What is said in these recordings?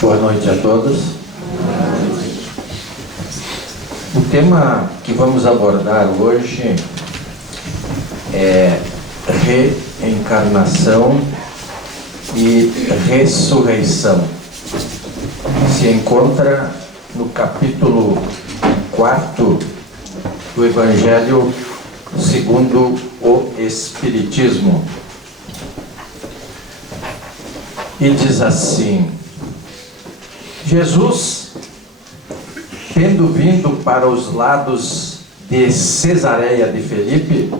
Boa noite a todos. O tema que vamos abordar hoje é reencarnação e ressurreição. Se encontra no capítulo 4 do Evangelho segundo o Espiritismo. E diz assim: Jesus, tendo vindo para os lados de Cesareia de Filipe,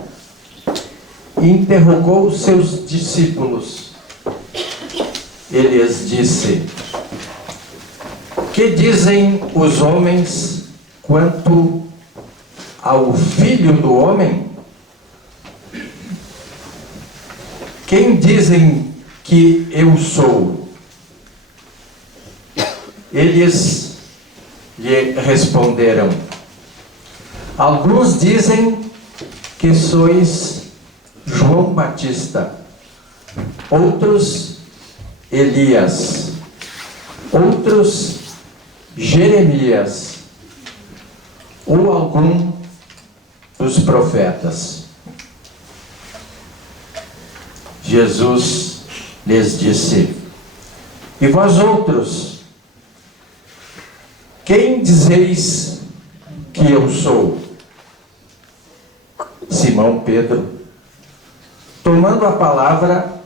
interrogou seus discípulos. Ele lhes disse: que dizem os homens quanto ao Filho do Homem? Quem dizem que eu sou? Eles lhe responderam: alguns dizem que sois João Batista, outros Elias, outros Jeremias, ou algum dos profetas. Jesus lhes disse: e vós outros, quem dizeis que eu sou? Simão Pedro, tomando a palavra,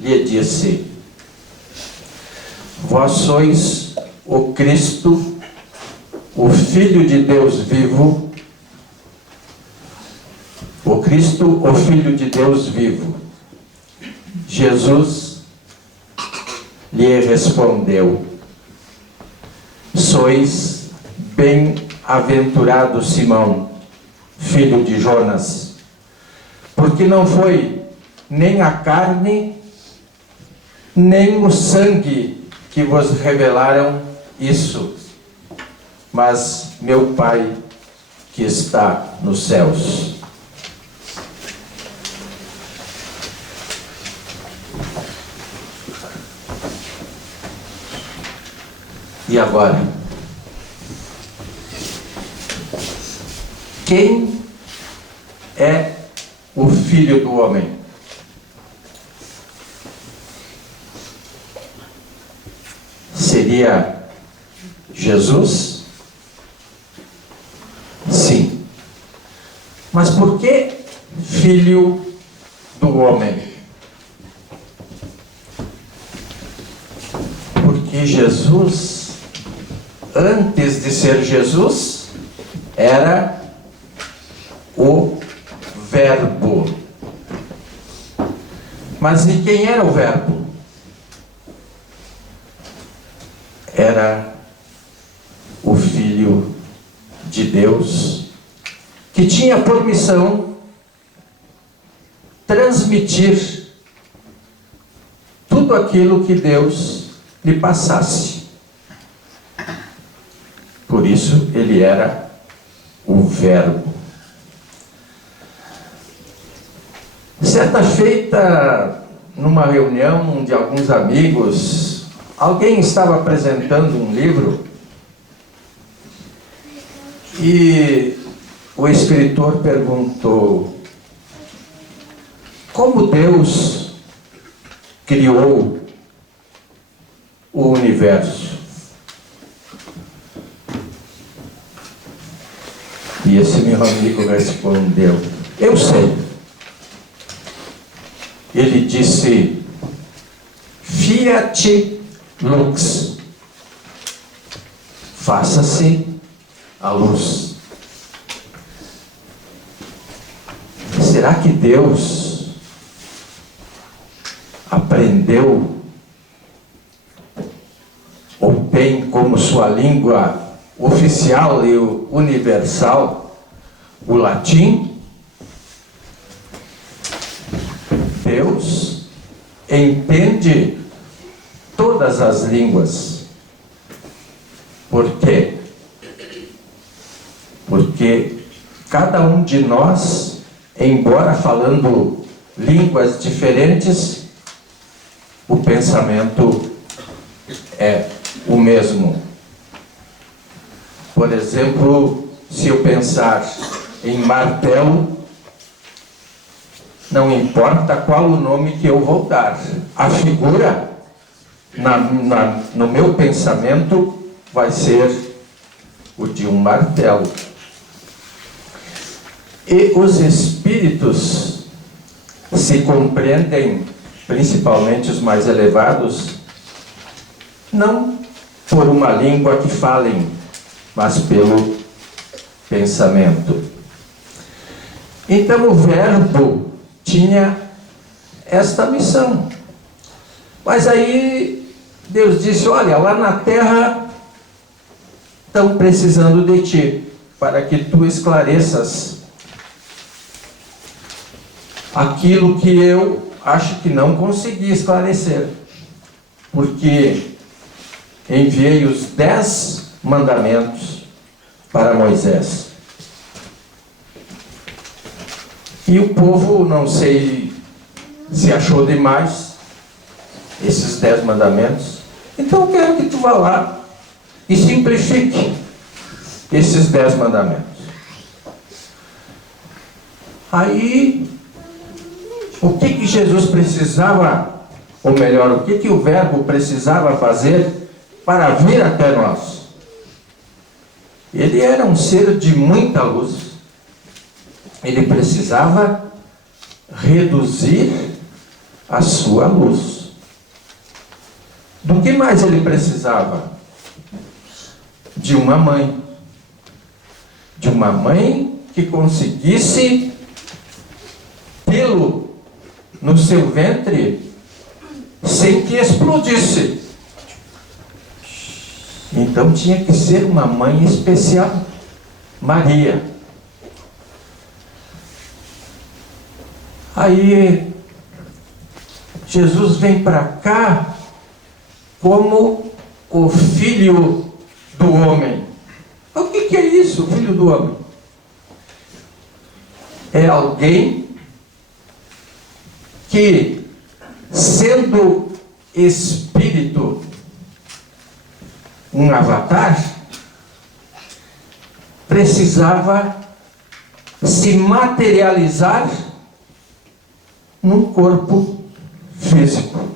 lhe disse: vós sois o Cristo, o Filho de Deus vivo. O Cristo, o Filho de Deus vivo. Jesus lhe respondeu: sois bem-aventurado Simão, filho de Jonas, porque não foi nem a carne, nem o sangue que vos revelaram isso, mas meu Pai que está nos céus. E agora? Quem é o Filho do Homem? Seria Jesus? Sim. Mas por que Filho do Homem? Porque Jesus, antes de ser Jesus, era o Verbo. Mas e quem era o Verbo? Era o Filho de Deus, que tinha por missão transmitir tudo aquilo que Deus lhe passasse. Por isso ele era o Verbo. Certa feita, numa reunião de alguns amigos, alguém estava apresentando um livro e o escritor perguntou: como Deus criou o universo? E esse meu amigo respondeu: eu sei. Ele disse: fiat lux, faça-se a luz. Será que Deus aprendeu ou tem como sua língua oficial e universal o latim? Deus entende todas as línguas. Por quê? Porque cada um de nós, embora falando línguas diferentes, o pensamento é o mesmo. Por exemplo, se eu pensar em martelo, não importa qual o nome que eu vou dar, a figura no meu pensamento vai ser o de um martelo. E os espíritos se compreendem, principalmente os mais elevados, não por uma língua que falem, mas pelo pensamento. Então o Verbo tinha esta missão. Mas aí Deus disse: olha, lá na terra estão precisando de ti, para que tu esclareças aquilo que eu acho que não consegui esclarecer, porque enviei os 10 mandamentos para Moisés. E o povo, não sei se achou demais esses 10 mandamentos. Então eu quero que tu vá lá e simplifique esses 10 mandamentos. Aí, o que Jesus precisava, ou melhor, o que o Verbo precisava fazer para vir até nós? Ele era um ser de muita luz. Ele precisava reduzir a sua luz. Do que mais ele precisava? De uma mãe. De uma mãe que conseguisse tê-lo no seu ventre sem que explodisse. Então tinha que ser uma mãe especial, Maria. Aí Jesus vem para cá como o filho do homem. O que é isso, filho do homem? É alguém que, sendo espírito, um avatar, precisava se materializar num corpo físico.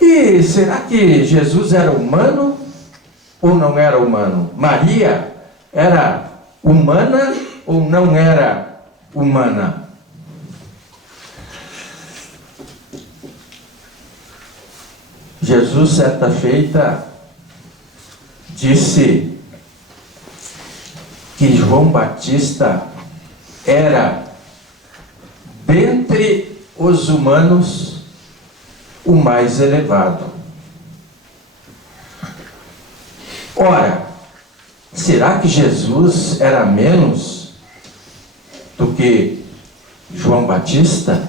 E será que Jesus era humano ou não era humano? Maria era humana ou não era humana? Jesus, certa feita, disse que João Batista era, dentre os humanos, o mais elevado. Ora, será que Jesus era menos do que João Batista?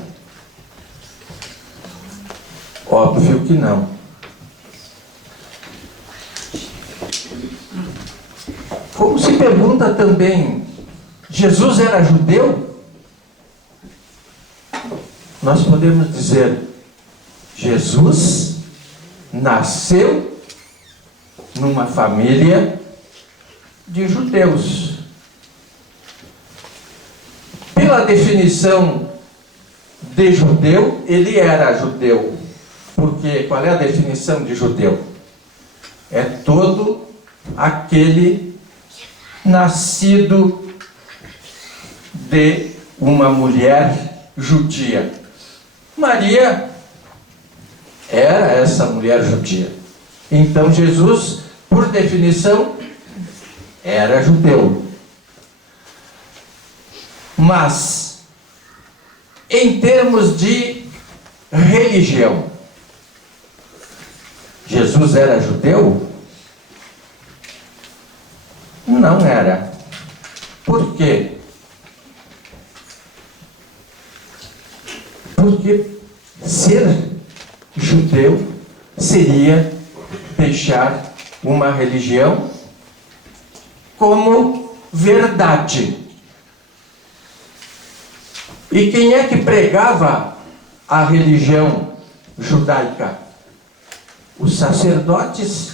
Óbvio que não. Como se pergunta também, Jesus era judeu? Nós podemos dizer, Jesus nasceu numa família de judeus. Pela definição de judeu, ele era judeu. Porque qual é a definição de judeu? É todo aquele nascido de uma mulher judia. Maria era essa mulher judia. Então Jesus, por definição, era judeu. Mas, em termos de religião, Jesus era judeu? Não era. Por quê? Porque ser judeu seria deixar uma religião como verdade. E quem é que pregava a religião judaica? Os sacerdotes,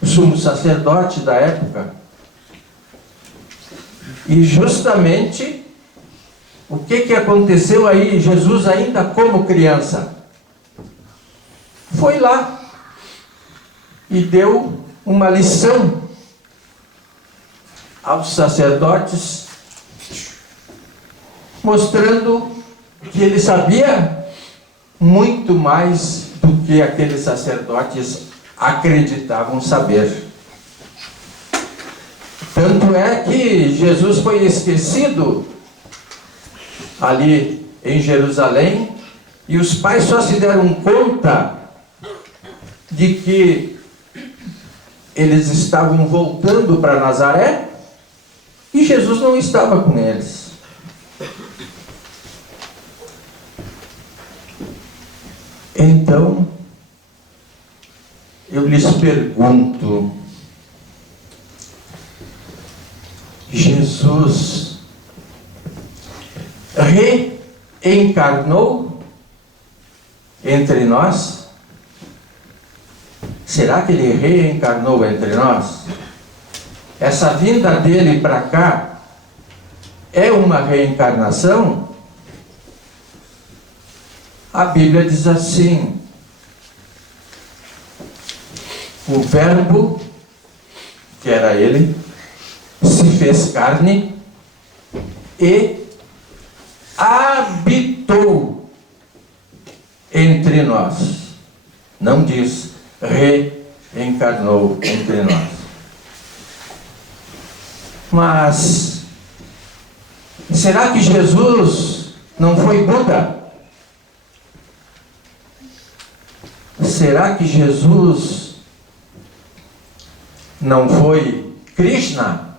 o sumo sacerdote da época. E justamente, o que aconteceu aí? Jesus, ainda como criança, foi lá e deu uma lição aos sacerdotes, mostrando que ele sabia muito mais do que aqueles sacerdotes acreditavam saber. Tanto é que Jesus foi esquecido ali em Jerusalém, e os pais só se deram conta de que eles estavam voltando para Nazaré e Jesus não estava com eles. Então, eu lhes pergunto, Jesus reencarnou entre nós? Será que ele reencarnou entre nós? Essa vinda dele para cá é uma reencarnação? A Bíblia diz assim: o Verbo, que era ele, se fez carne e habitou entre nós. Não diz reencarnou entre nós. Mas será que Jesus não foi Buda? Será que Jesus não foi Krishna?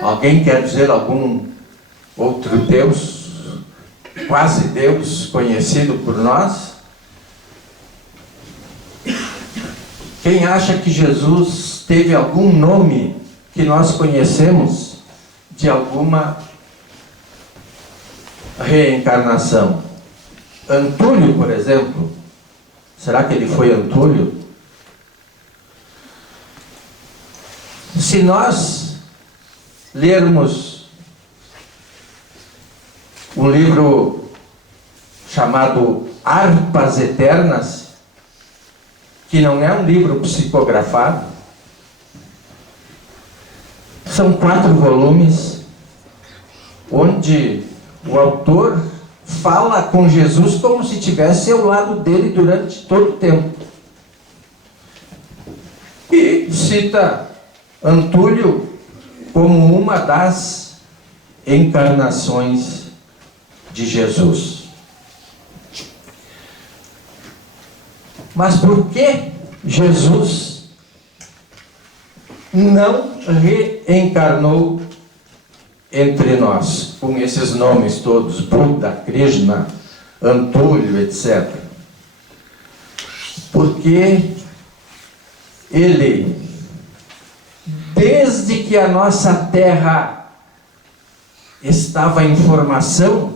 Alguém quer dizer algum outro Deus, quase Deus, conhecido por nós? Quem acha que Jesus teve algum nome que nós conhecemos de alguma reencarnação? Antúlio, por exemplo. Será que ele foi Antúlio? Se nós lermos um livro chamado Harpas Eternas, que não é um livro psicografado, são 4 volumes, onde o autor fala com Jesus como se estivesse ao lado dele durante todo o tempo. E cita Antúlio como uma das encarnações de Jesus. Mas por que Jesus não reencarnou entre nós, com esses nomes todos, Buda, Krishna, Antúlio, etc. Porque ele, desde que a nossa terra estava em formação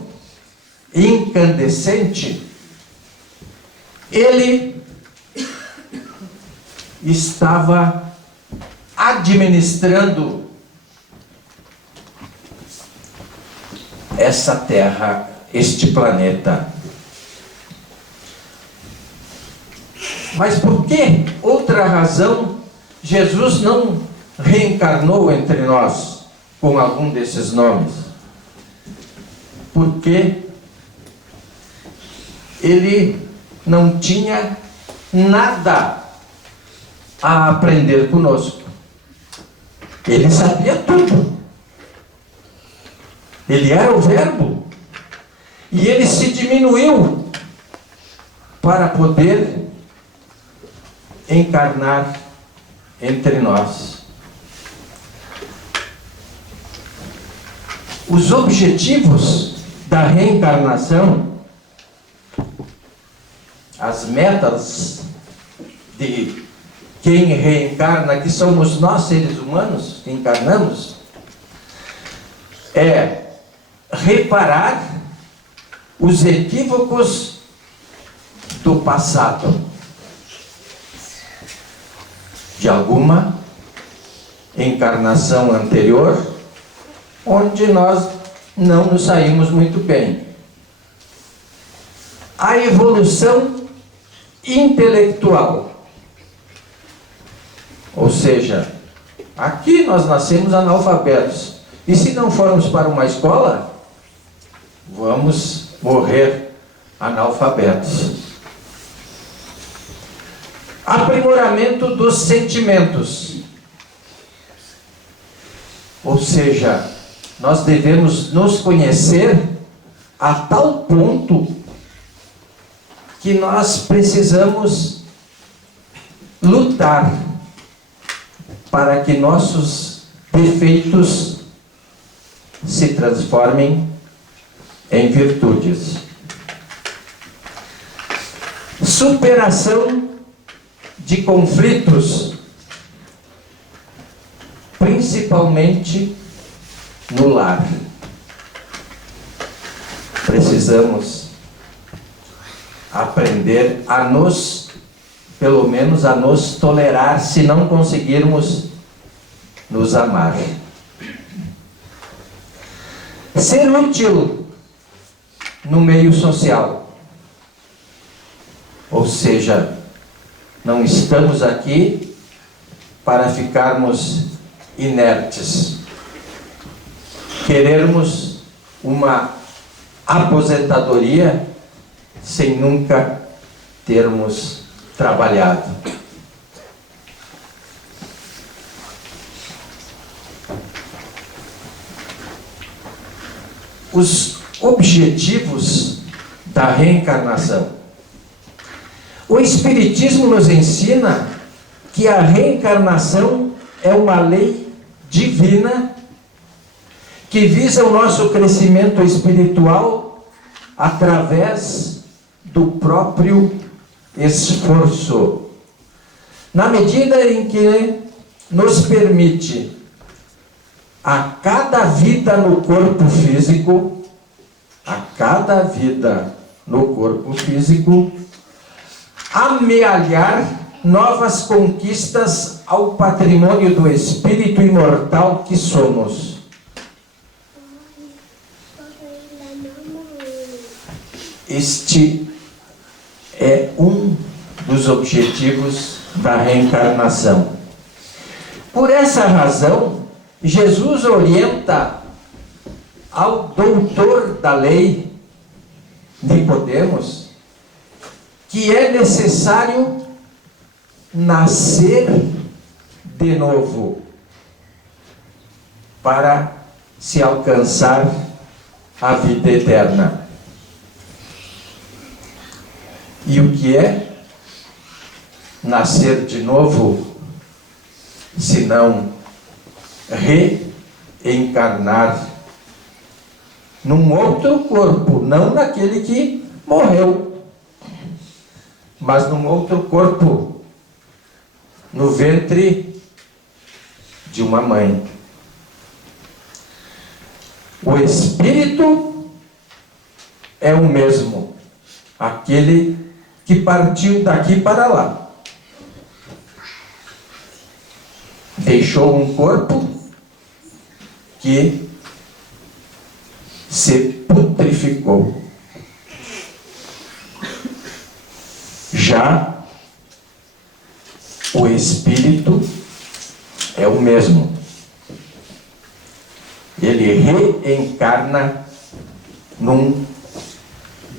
incandescente, ele estava administrando essa terra, este planeta. Mas por que outra razão Jesus não reencarnou entre nós com algum desses nomes? Porque ele não tinha nada a aprender conosco. Ele sabia tudo. Ele era o Verbo. E ele se diminuiu para poder encarnar entre nós. Os objetivos da reencarnação, as metas de quem reencarna, que somos nós seres humanos que encarnamos, é reparar os equívocos do passado, de alguma encarnação anterior, onde nós não nos saímos muito bem. A evolução intelectual, ou seja, aqui nós nascemos analfabetos, e se não formos para uma escola, vamos morrer analfabetos. Aprimoramento dos sentimentos, ou seja, nós devemos nos conhecer a tal ponto que nós precisamos lutar para que nossos defeitos se transformem em virtudes. Superação de conflitos, principalmente no lar. Precisamos aprender a nos, pelo menos a nos tolerar, se não conseguirmos nos amar. Ser útil no meio social, ou seja, não estamos aqui para ficarmos inertes, querermos uma aposentadoria sem nunca termos trabalhado. Os objetivos da reencarnação. O Espiritismo nos ensina que a reencarnação é uma lei divina que visa o nosso crescimento espiritual através do próprio esforço, na medida em que nos permite a cada vida no corpo físico, amealhar novas conquistas ao patrimônio do espírito imortal que somos. Este é um dos objetivos da reencarnação. Por essa razão, Jesus orienta ao doutor da lei, Nicodemos, que é necessário nascer de novo para se alcançar a vida eterna. E o que é nascer de novo, senão reencarnar num outro corpo, não naquele que morreu, mas num outro corpo, no ventre de uma mãe. O espírito é o mesmo, aquele que partiu daqui para lá. Deixou um corpo que se putrificou. Já o espírito é o mesmo. Ele reencarna num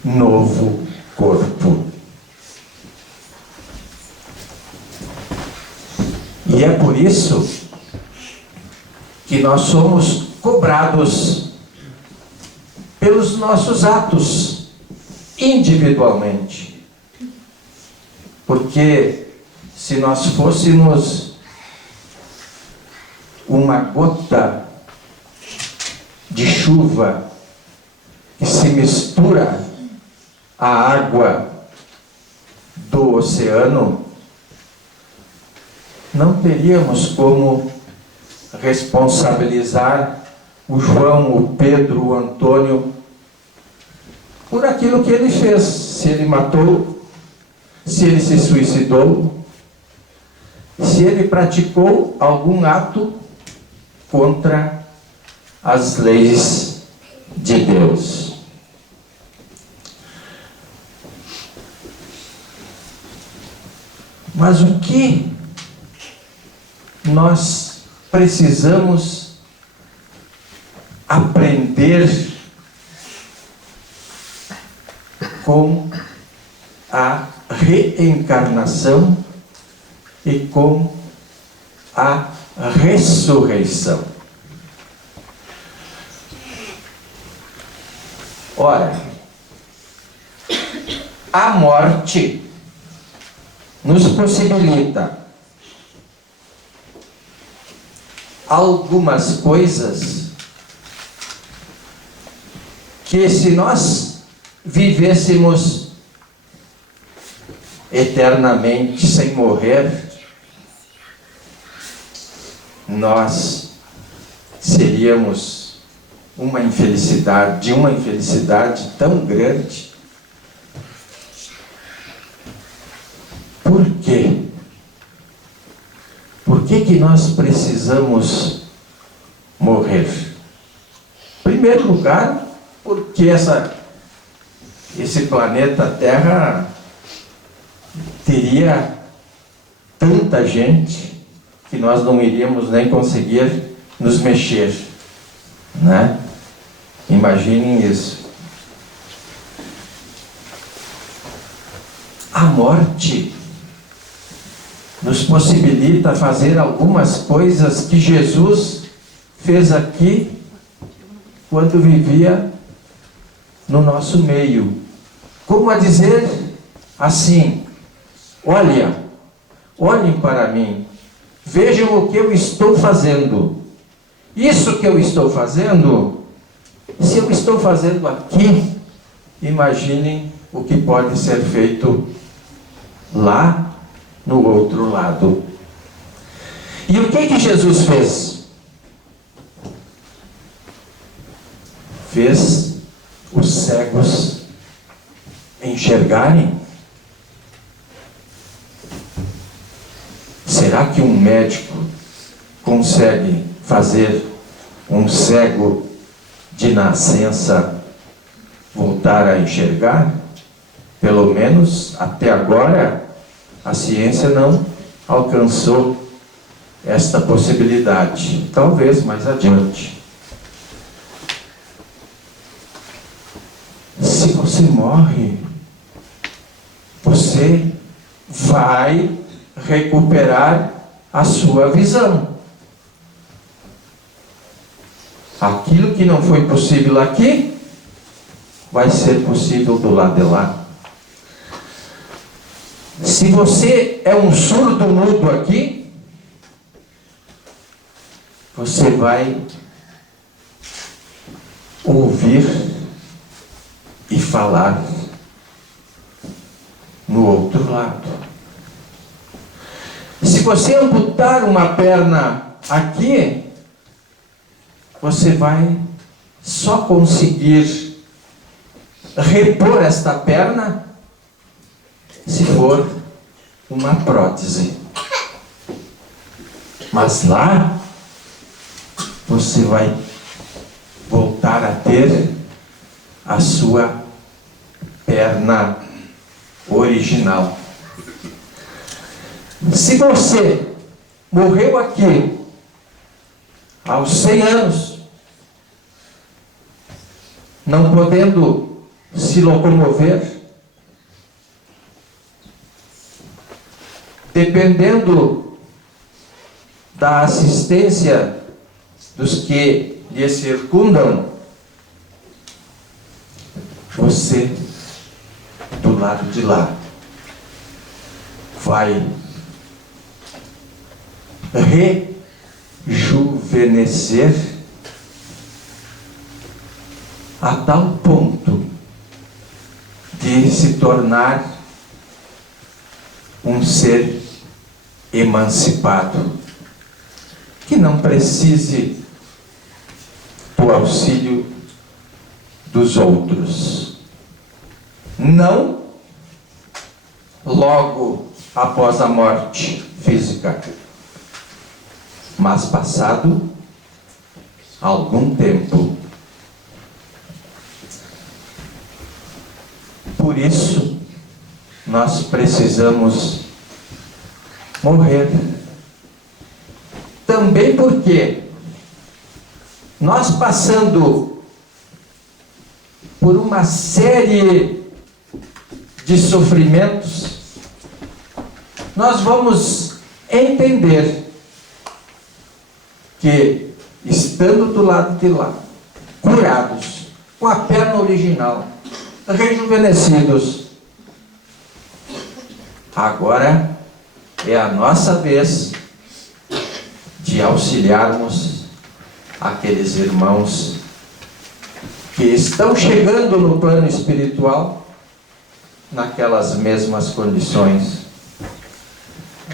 novo corpo. E é por isso que nós somos cobrados pelos nossos atos individualmente. Porque se nós fôssemos uma gota de chuva que se mistura à água do oceano, não teríamos como responsabilizar o João, o Pedro, o Antônio, por aquilo que ele fez. Se ele matou, se ele se suicidou, se ele praticou algum ato contra as leis de Deus. Mas o que nós precisamos aprender com a reencarnação e com a ressurreição? Ora, a morte nos possibilita algumas coisas que, se nós vivêssemos eternamente sem morrer, nós seríamos uma infelicidade tão grande. Por quê? Por que nós precisamos morrer? Em primeiro lugar, porque esse planeta Terra teria tanta gente que nós não iríamos nem conseguir nos mexer, né? Imaginem isso. A morte nos possibilita fazer algumas coisas que Jesus fez aqui quando vivia no nosso meio. Como a dizer assim: olhem para mim, vejam o que eu estou fazendo. Isso que eu estou fazendo, se eu estou fazendo aqui, imaginem o que pode ser feito lá no outro lado. E o que Jesus fez? Fez os cegos enxergarem. Será que um médico consegue fazer um cego de nascença voltar a enxergar? Pelo menos até agora a ciência não alcançou esta possibilidade. Talvez mais adiante. Se você morre, você vai recuperar a sua visão. Aquilo que não foi possível aqui, vai ser possível do lado de lá. Se você é um surdo mudo aqui, você vai ouvir e falar no outro lado. Se você amputar uma perna aqui, você vai só conseguir repor esta perna se for uma prótese. Mas lá você vai voltar a ter a sua perna original. Se você morreu aqui aos 100 anos, não podendo se locomover, dependendo da assistência dos que lhe circundam, você, do lado de lá, vai rejuvenescer a tal ponto de se tornar um ser emancipado, que não precise, por o auxílio dos outros. Não logo após a morte física, mas passado algum tempo. Por isso, nós precisamos morrer. Também porque nós passando por uma série de sofrimentos, nós vamos entender que, estando do lado de lá, curados, com a perna original, rejuvenescidos, agora é a nossa vez de auxiliarmos aqueles irmãos que estão chegando no plano espiritual naquelas mesmas condições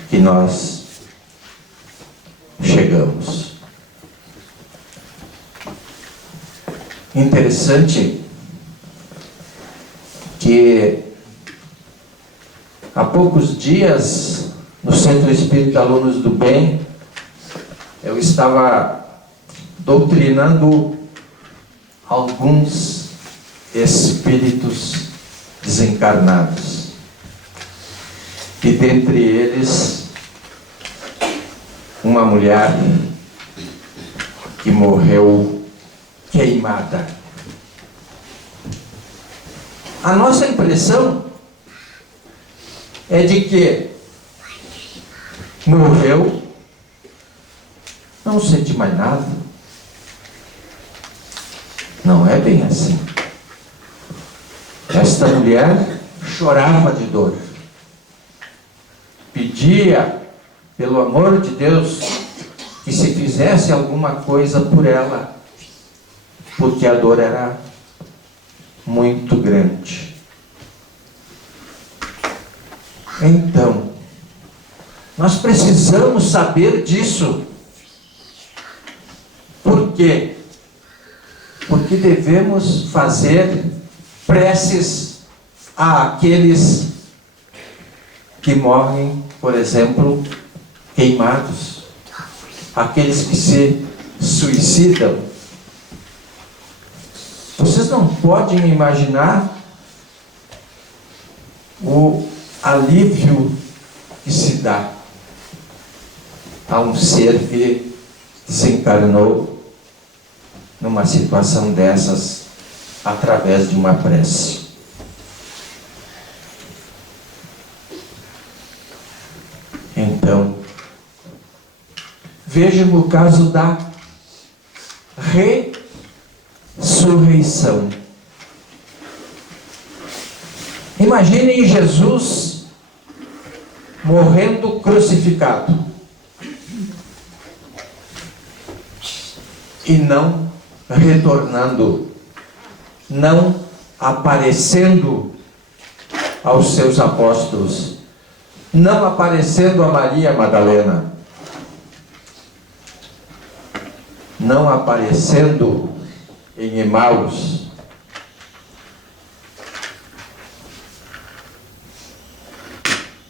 que nós chegamos. Interessante que há poucos dias, no Centro Espírita Alunos do Bem, eu estava doutrinando alguns espíritos desencarnados. E dentre eles, uma mulher que morreu queimada. A nossa impressão é de que morreu, não sente mais nada. Não é bem assim. Esta mulher chorava de dor, pedia, pelo amor de Deus, que se fizesse alguma coisa por ela, porque a dor era muito grande. Então, nós precisamos saber disso. Por quê? Porque devemos fazer preces àqueles que morrem, por exemplo, queimados, aqueles que se suicidam. Vocês não podem imaginar o alívio que se dá a um ser que desencarnou numa situação dessas através de uma prece. Então, vejam o caso da ressurreição. Imaginem Jesus morrendo crucificado e não retornando, não aparecendo aos seus apóstolos, não aparecendo a Maria Madalena, não aparecendo em Emaús.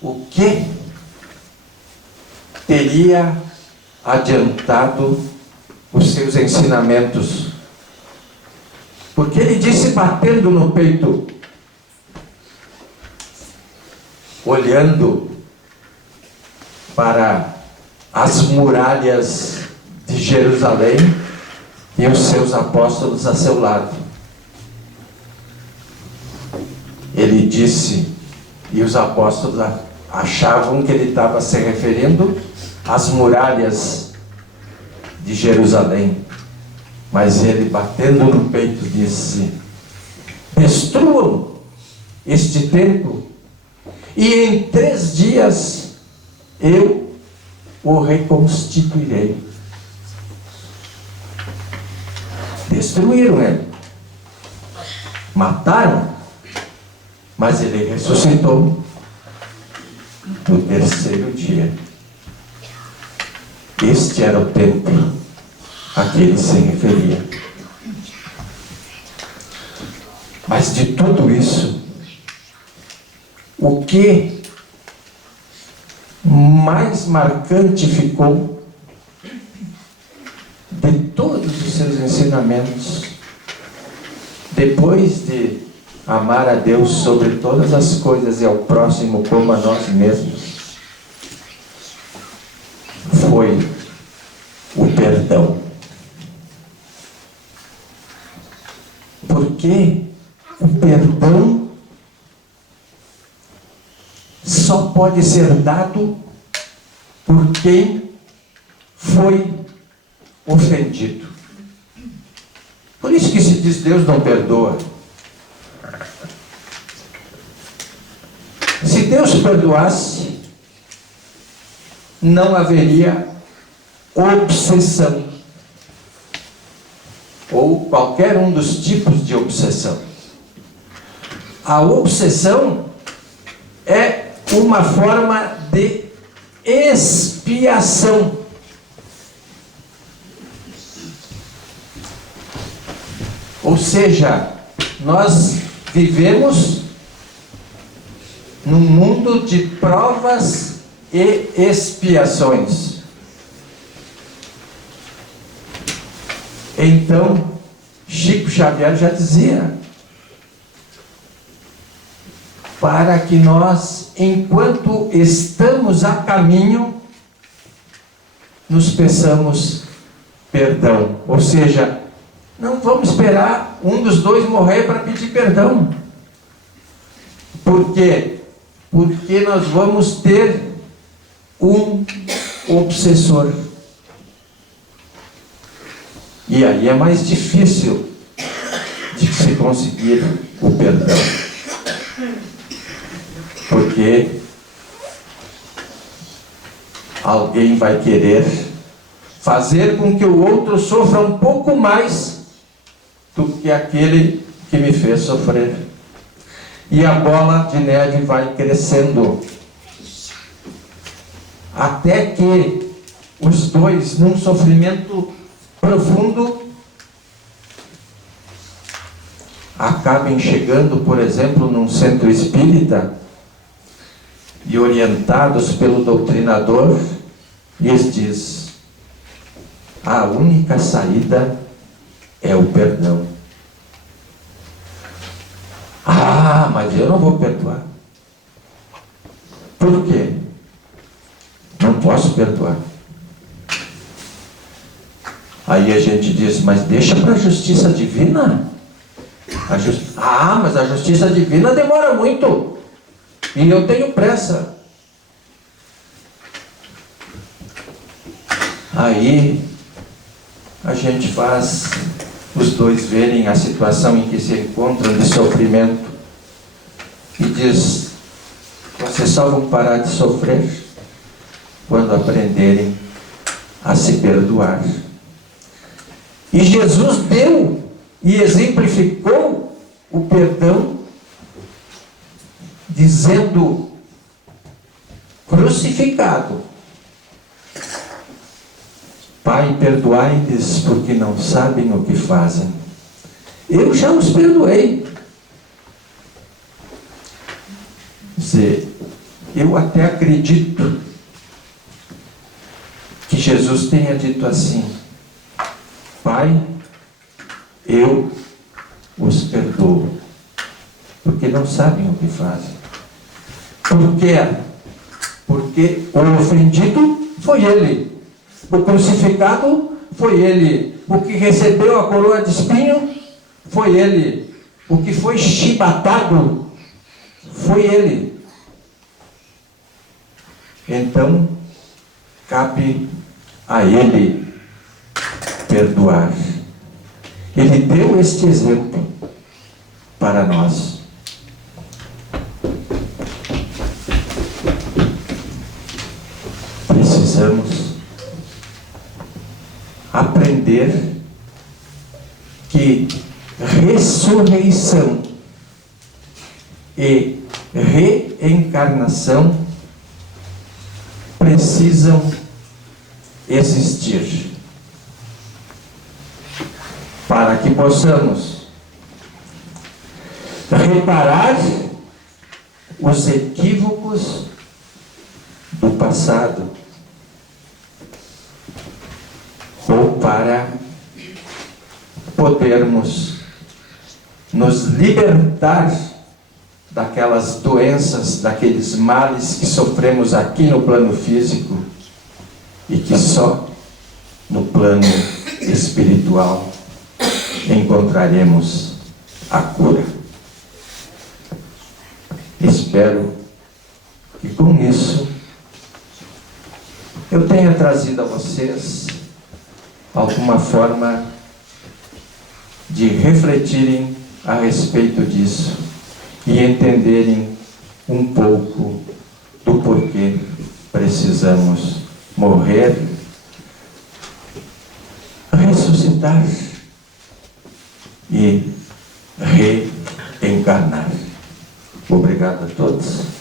O que teria adiantado os seus ensinamentos? Porque ele disse, batendo no peito, olhando para as muralhas de Jerusalém e os seus apóstolos a seu lado. Ele disse, e os apóstolos achavam que ele estava se referindo às muralhas de Jerusalém. Mas ele, batendo no peito, disse, destruam este templo e em 3 dias eu o reconstituirei. Destruíram ele, mataram, mas ele ressuscitou no 3º dia. Este era o templo a que ele se referia. Mas de tudo isso, o que mais marcante ficou de todos os seus ensinamentos, depois de amar a Deus sobre todas as coisas e ao próximo como a nós mesmos, foi o perdão. Porque o perdão só pode ser dado por quem foi ofendido. Por isso que se diz Deus não perdoa. Se Deus perdoasse, não haveria obsessão, ou qualquer um dos tipos de obsessão. A obsessão é uma forma de expiação. Ou seja, nós vivemos num mundo de provas e expiações. Então, Chico Xavier já dizia, para que nós, enquanto estamos a caminho, nos peçamos perdão. Ou seja, não vamos esperar um dos dois morrer para pedir perdão. Por quê? Porque nós vamos ter um obsessor. E aí é mais difícil de se conseguir o perdão. Porque alguém vai querer fazer com que o outro sofra um pouco mais do que aquele que me fez sofrer. E a bola de neve vai crescendo, até que os dois, num sofrimento profundo, acabem chegando, por exemplo, num centro espírita e, orientados pelo doutrinador, lhes diz: a única saída é o perdão. Ah, mas eu não vou perdoar. Por quê? Não posso perdoar. Aí a gente diz, mas deixa para a justiça divina. Ah, mas a justiça divina demora muito. E eu tenho pressa. Aí a gente faz os dois verem a situação em que se encontram de sofrimento e diz: vocês só vão parar de sofrer quando aprenderem a se perdoar. E Jesus deu e exemplificou o perdão dizendo, crucificado: Pai, perdoai-lhes, porque não sabem o que fazem. Eu já os perdoei. Quer dizer, eu até acredito que Jesus tenha dito assim: Pai, eu os perdoo, porque não sabem o que fazem. Por quê? Porque o ofendido foi ele. O crucificado foi ele. O que recebeu a coroa de espinho foi ele. O que foi chibatado foi ele. Então, cabe a ele perdoar. Ele deu este exemplo para nós. Precisamos aprender que ressurreição e reencarnação precisam existir para que possamos reparar os equívocos do passado, ou para podermos nos libertar daquelas doenças, daqueles males que sofremos aqui no plano físico e que só no plano espiritual encontraremos a cura. Espero que com isso eu tenha trazido a vocês alguma forma de refletirem a respeito disso e entenderem um pouco do porquê precisamos morrer, ressuscitar e reencarnar. Obrigado a todos.